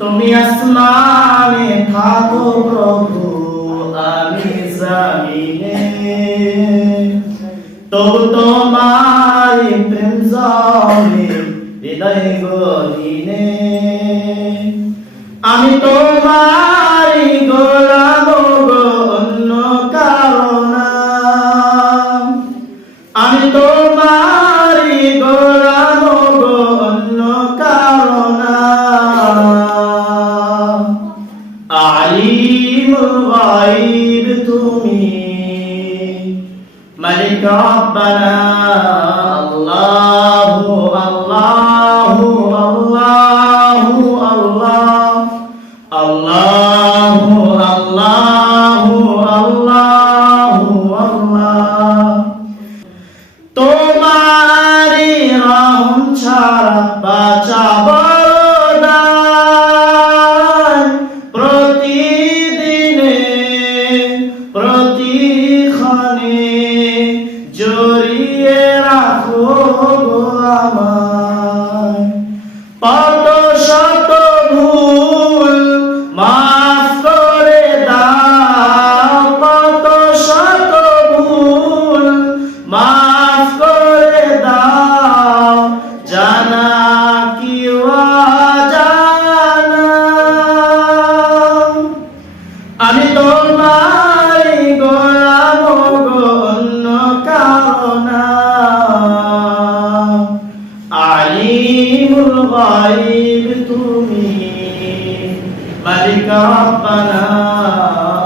তুমি আসমানে থাকো প্রভু, আমি জমিনে, তবু তোমার প্রেম জমে হৃদয় গহীনে। আমি তোমারই গোলাম গো, অন্য কারো না। আমি তোমারই গোলাম গো, অন্য কারো না। আলিমুল গায়ব তুমি, মালিক রব্বানা। আল্লাহু আল্লাহু আল্লাহু আল্লাহ, আল্লাহু আল্লাহু আল্লাহু আল্লাহ। তোমারি রহম ছাড়া বাঁচা বড় দায়। প্রতিদিনে প্রতিক্ষণে জড়িয়ে রাখো গো আমায়। কত শত ভুল মাফ করে দাও, কত শত ভুল মাফ করে দাও, জানা কি অজানা। আমি তোমারই গোলাম গো, অন্য কারো না। আলিমুল গায়ব তুমি, মালিক রব্বানা।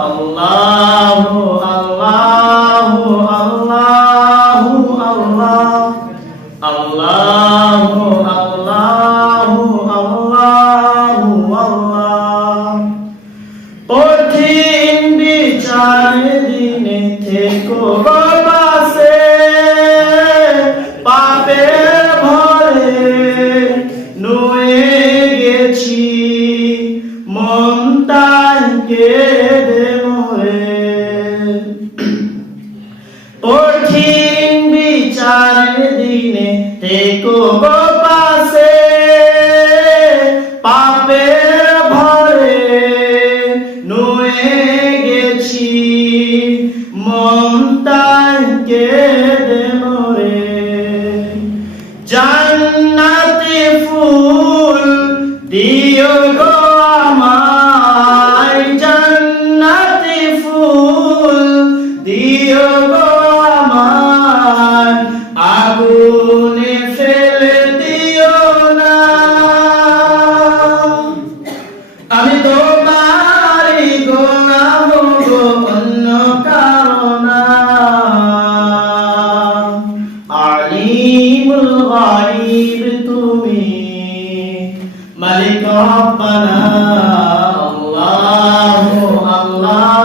আল্লাহু আল্লাহু আল্লাহু আল্লাহ, আল্লাহু আল্লাহু আল্লাহু আল্লাহ। কঠিন বিচারের দিনে থেকো গো পাশে, পাপের ভরে নুয়ে গেছি, মনটাই কেঁদে মরে। কঠিন বিচারের দিনে থেকো গো পাশে, পাপের ভরে নুয়ে গেছি, মনটাই কেঁদে মরে। জান্নাতি ফুল দিও গো আমায়, জান্নাতি ফুল দিও গো আমায়, আগুনে ফেলে দিও না। আমি তোমারই গোলাম গো, অন্য কারো না। আলিমুল গায়ব তুমি, মালিক রব্বানা। আল্লাহু আল্লাহ